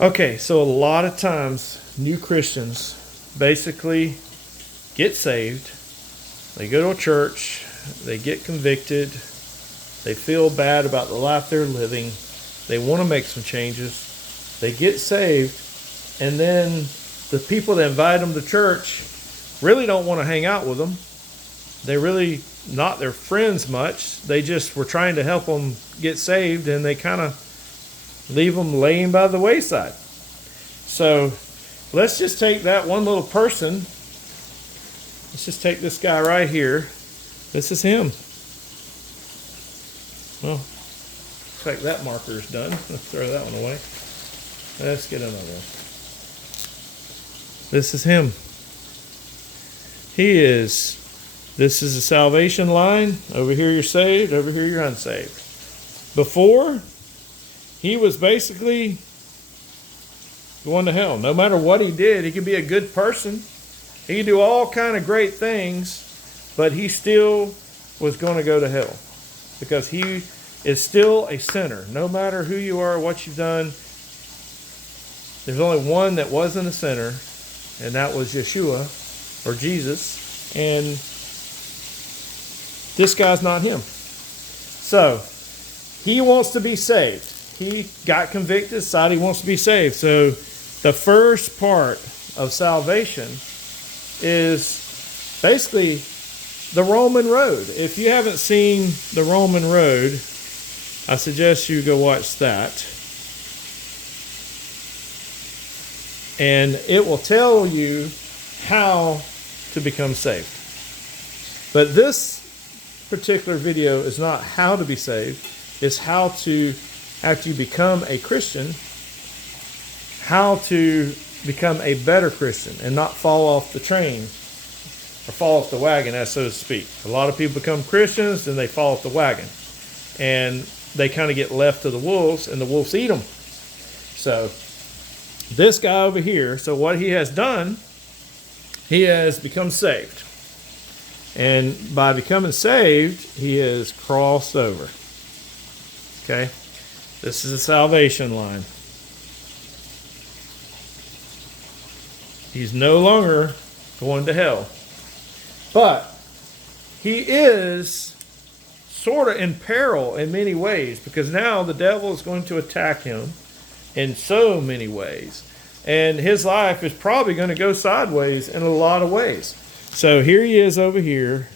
Okay, so a lot of times new Christians basically get saved, they go to a church, they get convicted, they feel bad about the life they're living, they want to make some changes, they get saved, and then the people that invite them to church really don't want to hang out with them. They're really not their friends much. They just were trying to help them get saved, and they kind of leave them laying by the wayside. So let's just take that one little person. Let's just take this guy right here. This is him. Well, looks like that marker is done. Let's throw that one away. Let's get another one. This is him. This is a salvation line. Over here you're saved, over here you're unsaved. Before, he was basically going to hell. No matter what he did, he could be a good person. He could do all kind of great things, but he still was going to go to hell because he is still a sinner. No matter who you are, what you've done, there's only one that wasn't a sinner, and that was Yeshua or Jesus. And this guy's not him. So he wants to be saved. He got convicted, decided he wants to be saved. So the first part of salvation is basically the Roman road. If you haven't seen the Roman road, I suggest you go watch that. And it will tell you how to become saved. But this particular video is not how to be saved. It's how to, after you become a Christian, how to become a better Christian and not fall off the train or fall off the wagon, as so to speak. A lot of people become Christians and they fall off the wagon. And they kind of get left to the wolves, and the wolves eat them. So this guy over here, so what he has done, he has become saved. And by becoming saved, he has crossed over. Okay? This is a salvation line. He's no longer going to hell. But he is sort of in peril in many ways, because now the devil is going to attack him in so many ways. And his life is probably going to go sideways in a lot of ways. So here he is over here.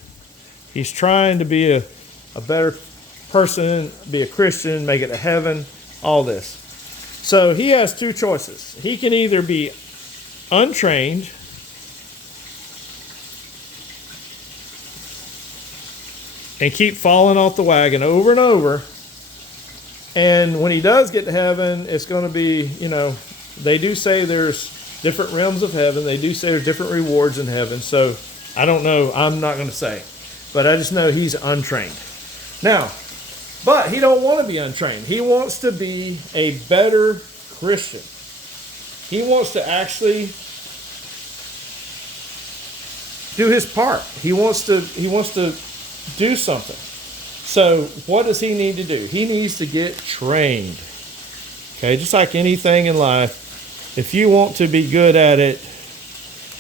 He's trying to be a better person, be a Christian, make it to heaven, all this. So he has two choices. He can either be untrained and keep falling off the wagon over and over. And when he does get to heaven, it's going to be, they do say there's different realms of heaven. They do say there's different rewards in heaven. So I don't know. I'm not going to say. But I just know he's untrained. Now, but he don't want to be untrained. He wants to be a better Christian. He wants to actually do his part. He wants to do something. So what does he need to do? He needs to get trained. Okay, just like anything in life, if you want to be good at it,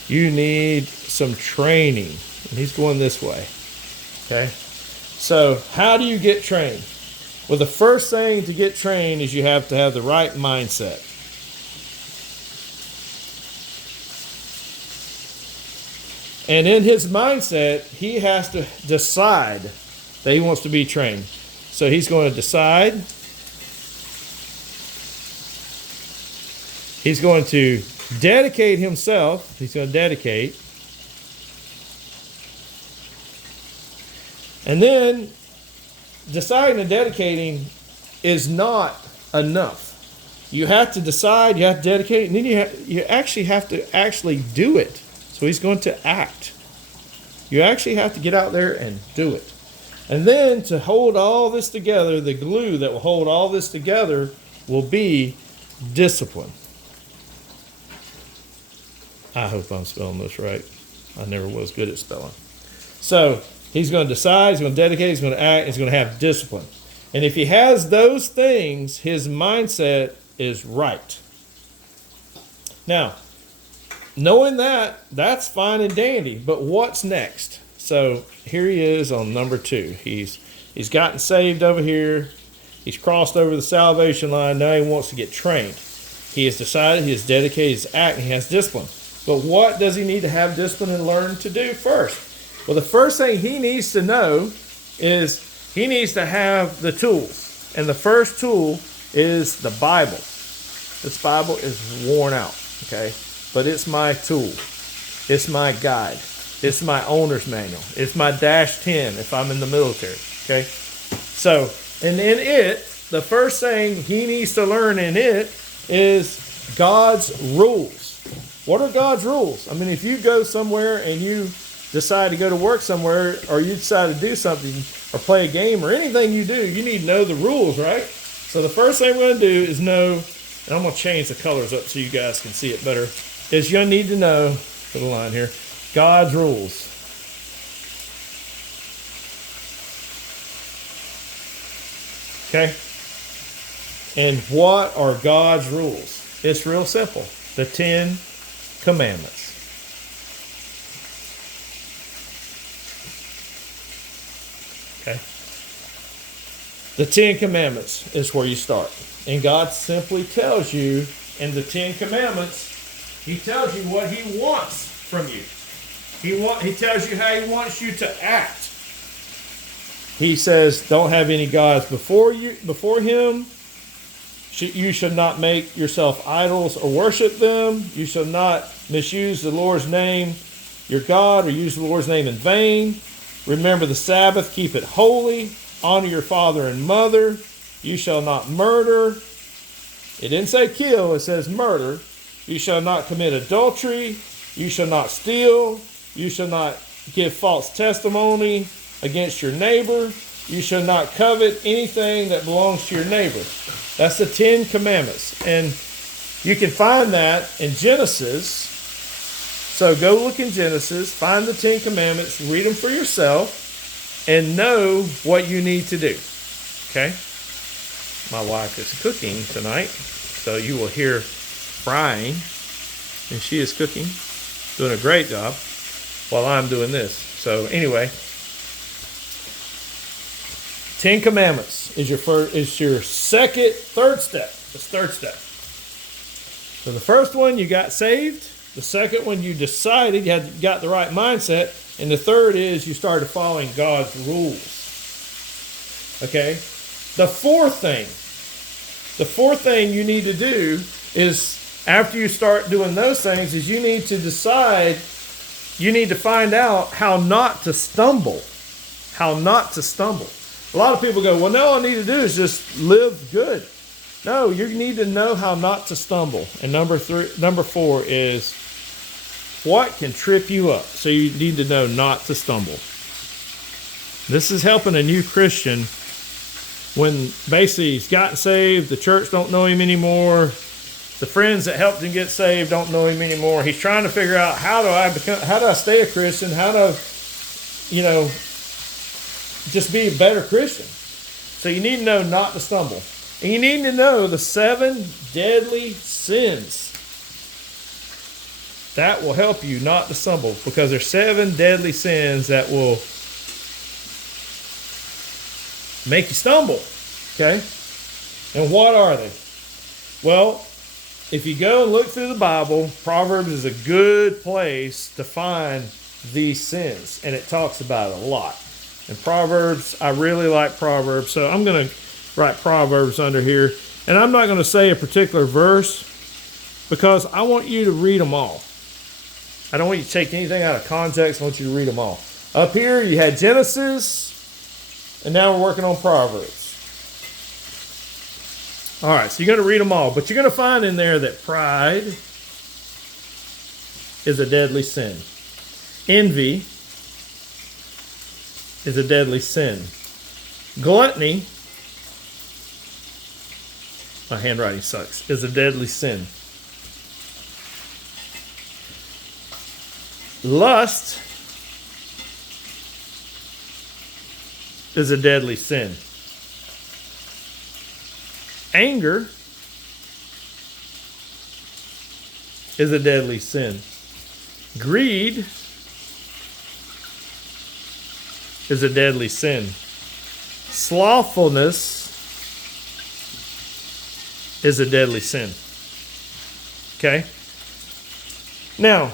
you need some training. And he's going this way. Okay, so how do you get trained? Well, the first thing to get trained is you have to have the right mindset. And in his mindset, he has to decide that he wants to be trained. So he's going to decide. He's going to dedicate himself. He's going to dedicate. And then deciding and dedicating is not enough. You have to decide, you have to dedicate, and then you actually have to actually do it. So he's going to act. You actually have to get out there and do it. And then to hold all this together, the glue that will hold all this together will be discipline. I hope I'm spelling this right. I never was good at spelling. So he's going to decide, he's going to dedicate, he's going to act, he's going to have discipline. And if he has those things, his mindset is right. Now, knowing that, that's fine and dandy, but what's next? So here he is on number 2. He's gotten saved over here. He's crossed over the salvation line. Now he wants to get trained. He has decided, he has dedicated his act, and he has discipline. But what does he need to have discipline and learn to do first? Well, the first thing he needs to know is he needs to have the tools. And the first tool is the Bible. This Bible is worn out, okay? But it's my tool. It's my guide. It's my owner's manual. It's my -10 if I'm in the military, okay? So, and in it, the first thing he needs to learn in it is God's rules. What are God's rules? I mean, if you go somewhere and you decide to go to work somewhere, or you decide to do something or play a game or anything you do, you need to know the rules, right? So the first thing we're going to do is know, and I'm going to change the colors up so you guys can see it better, is you'll need to know, put a line here, God's rules. Okay? And what are God's rules? It's real simple. The 10 Commandments. Okay? The 10 Commandments is where you start. And God simply tells you in the 10 Commandments, He tells you what He wants from you. He tells you how He wants you to act. He says, don't have any gods before Him. You shall not make yourself idols or worship them. You shall not misuse the Lord's name, your God, or use the Lord's name in vain. Remember the Sabbath, keep it holy. Honor your father and mother. You shall not murder. It didn't say kill, it says murder. You shall not commit adultery. You shall not steal. You shall not give false testimony against your neighbor. You shall not covet anything that belongs to your neighbor. That's the 10 Commandments. And you can find that in Genesis. So go look in Genesis, find the 10 Commandments, read them for yourself, and know what you need to do. Okay? My wife is cooking tonight, so you will hear frying, and she is cooking, doing a great job while I'm doing this. So anyway, 10 Commandments is your third step. This third step. So the first one, you got saved. The second one, you decided you got the right mindset. And the third is you started following God's rules. Okay? The fourth thing you need to do is, after you start doing those things, is you need to decide, you need to find out how not to stumble. How not to stumble. A lot of people go, well, no, all I need to do is just live good. No, you need to know how not to stumble. And number 4 is what can trip you up. So you need to know not to stumble. This is helping a new Christian when basically he's gotten saved, the church don't know him anymore, the friends that helped him get saved don't know him anymore. He's trying to figure out, how do I stay a Christian? How do, just be a better Christian? So you need to know not to stumble. And you need to know the 7 deadly sins. That will help you not to stumble, because there's 7 deadly sins that will make you stumble. Okay? And what are they? Well, if you go and look through the Bible, Proverbs is a good place to find these sins. And it talks about it a lot. And Proverbs, I really like Proverbs, so I'm going to write Proverbs under here. And I'm not going to say a particular verse, because I want you to read them all. I don't want you to take anything out of context. I want you to read them all. Up here, you had Genesis, and now we're working on Proverbs. All right, so you're going to read them all, but you're going to find in there that pride is a deadly sin. Envy is a deadly sin. Gluttony, my handwriting sucks, is a deadly sin. Lust is a deadly sin. Anger is a deadly sin. Greed is a deadly sin. Slothfulness is a deadly sin. Okay? Now,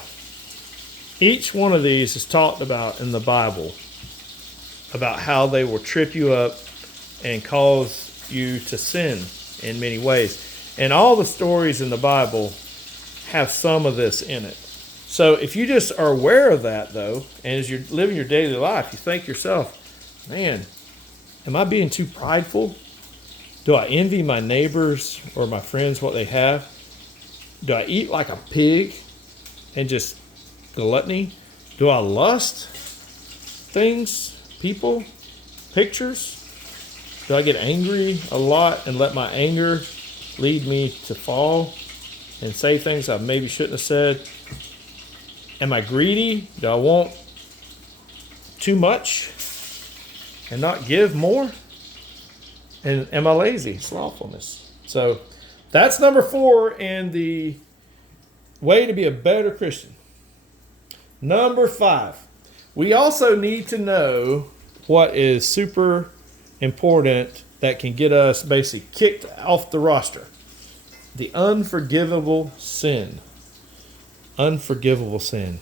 each one of these is talked about in the Bible, about how they will trip you up and cause you to sin in many ways. And all the stories in the Bible have some of this in it. So if you just are aware of that, though, and as you're living your daily life, you think to yourself, man, am I being too prideful? Do I envy my neighbors or my friends what they have? Do I eat like a pig and just gluttony? Do I lust things, people, pictures? Do I get angry a lot and let my anger lead me to fall and say things I maybe shouldn't have said? Am I greedy? Do I want too much and not give more? And am I lazy? Slothfulness. So that's number 4 in the way to be a better Christian. Number 5, we also need to know what is super important that can get us basically kicked off the roster. The unforgivable sin. Unforgivable sin.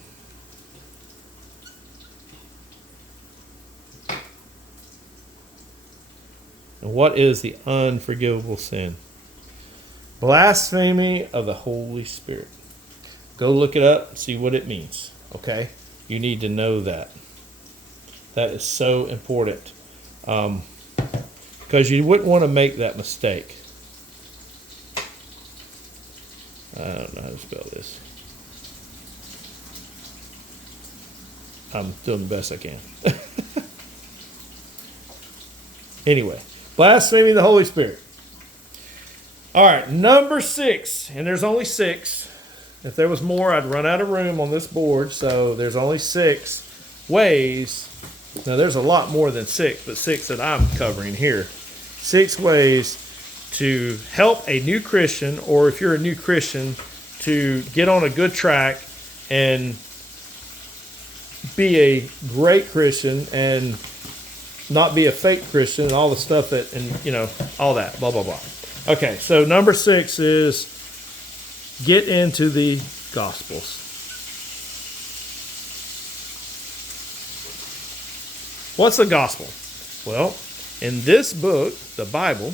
And what is the unforgivable sin? Blasphemy of the Holy Spirit. Go look it up and see what it means. Okay? You need to know that. That is so important. Because you wouldn't want to make that mistake. I don't know how to spell this. I'm doing the best I can. Anyway, blasphemy of the Holy Spirit. All right, number 6, and there's only 6. If there was more, I'd run out of room on this board, so there's only 6 ways. Now, there's a lot more than 6, but 6 that I'm covering here. 6 ways to help a new Christian, or if you're a new Christian, to get on a good track and be a great Christian and not be a fake Christian and all the stuff that, and you know, all that, blah, blah, blah. Okay, so number 6 is get into the Gospels. What's the Gospel? Well, in this book, the Bible,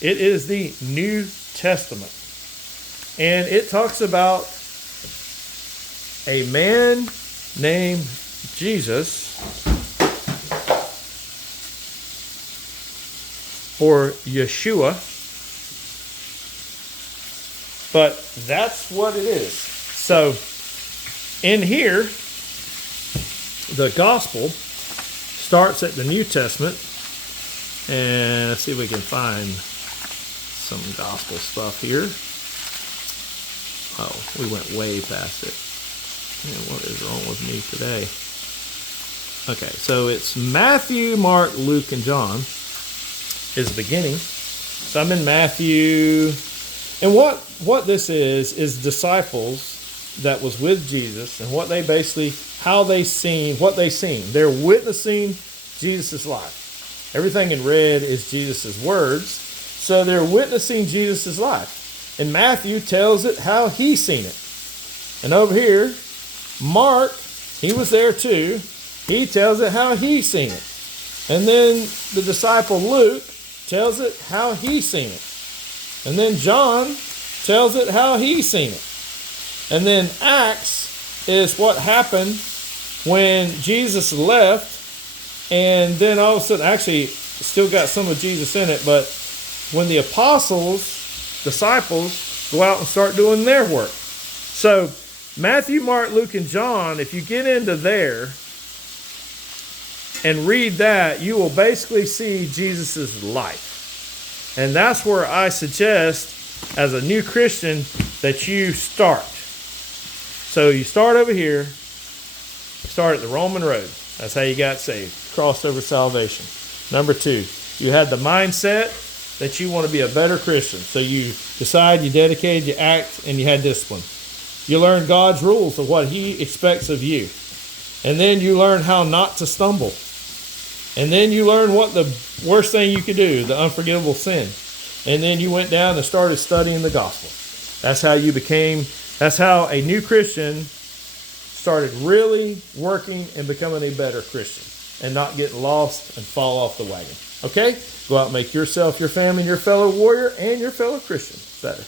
it is the New Testament. And it talks about a man named Jesus, or Yeshua. But that's what it is. So, in here, the Gospel starts at the New Testament. And let's see if we can find some gospel stuff here. Oh, we went way past it. Man, what is wrong with me today? Okay, so it's Matthew, Mark, Luke, and John is the beginning. So I'm in Matthew. And what this is disciples that was with Jesus, and what they basically, how they seen, what they seen. They're witnessing Jesus' life. Everything in red is Jesus' words. So they're witnessing Jesus' life. And Matthew tells it how he seen it. And over here, Mark, he was there too. He tells it how he seen it. And then the disciple Luke tells it how he seen it. And then John tells it how he seen it. And then Acts is what happened when Jesus left. And then all of a sudden, actually, still got some of Jesus in it, but when the apostles, disciples, go out and start doing their work. So Matthew, Mark, Luke, and John, if you get into there and read that, you will basically see Jesus' life. And that's where I suggest, as a new Christian, that you start. So you start over here, start at the Roman road. That's how you got saved. Crossed over salvation. Number 2, you had the mindset that you want to be a better Christian. So you decide, you dedicated, you act, and you had discipline. You learn God's rules of what He expects of you. And then you learn how not to stumble. And then you learn what the worst thing you could do, the unforgivable sin. And then you went down and started studying the gospel. That's how a new Christian started really working and becoming a better Christian and not getting lost and fall off the wagon. Okay? Go out and make yourself, your family, and your fellow warrior and your fellow Christian better.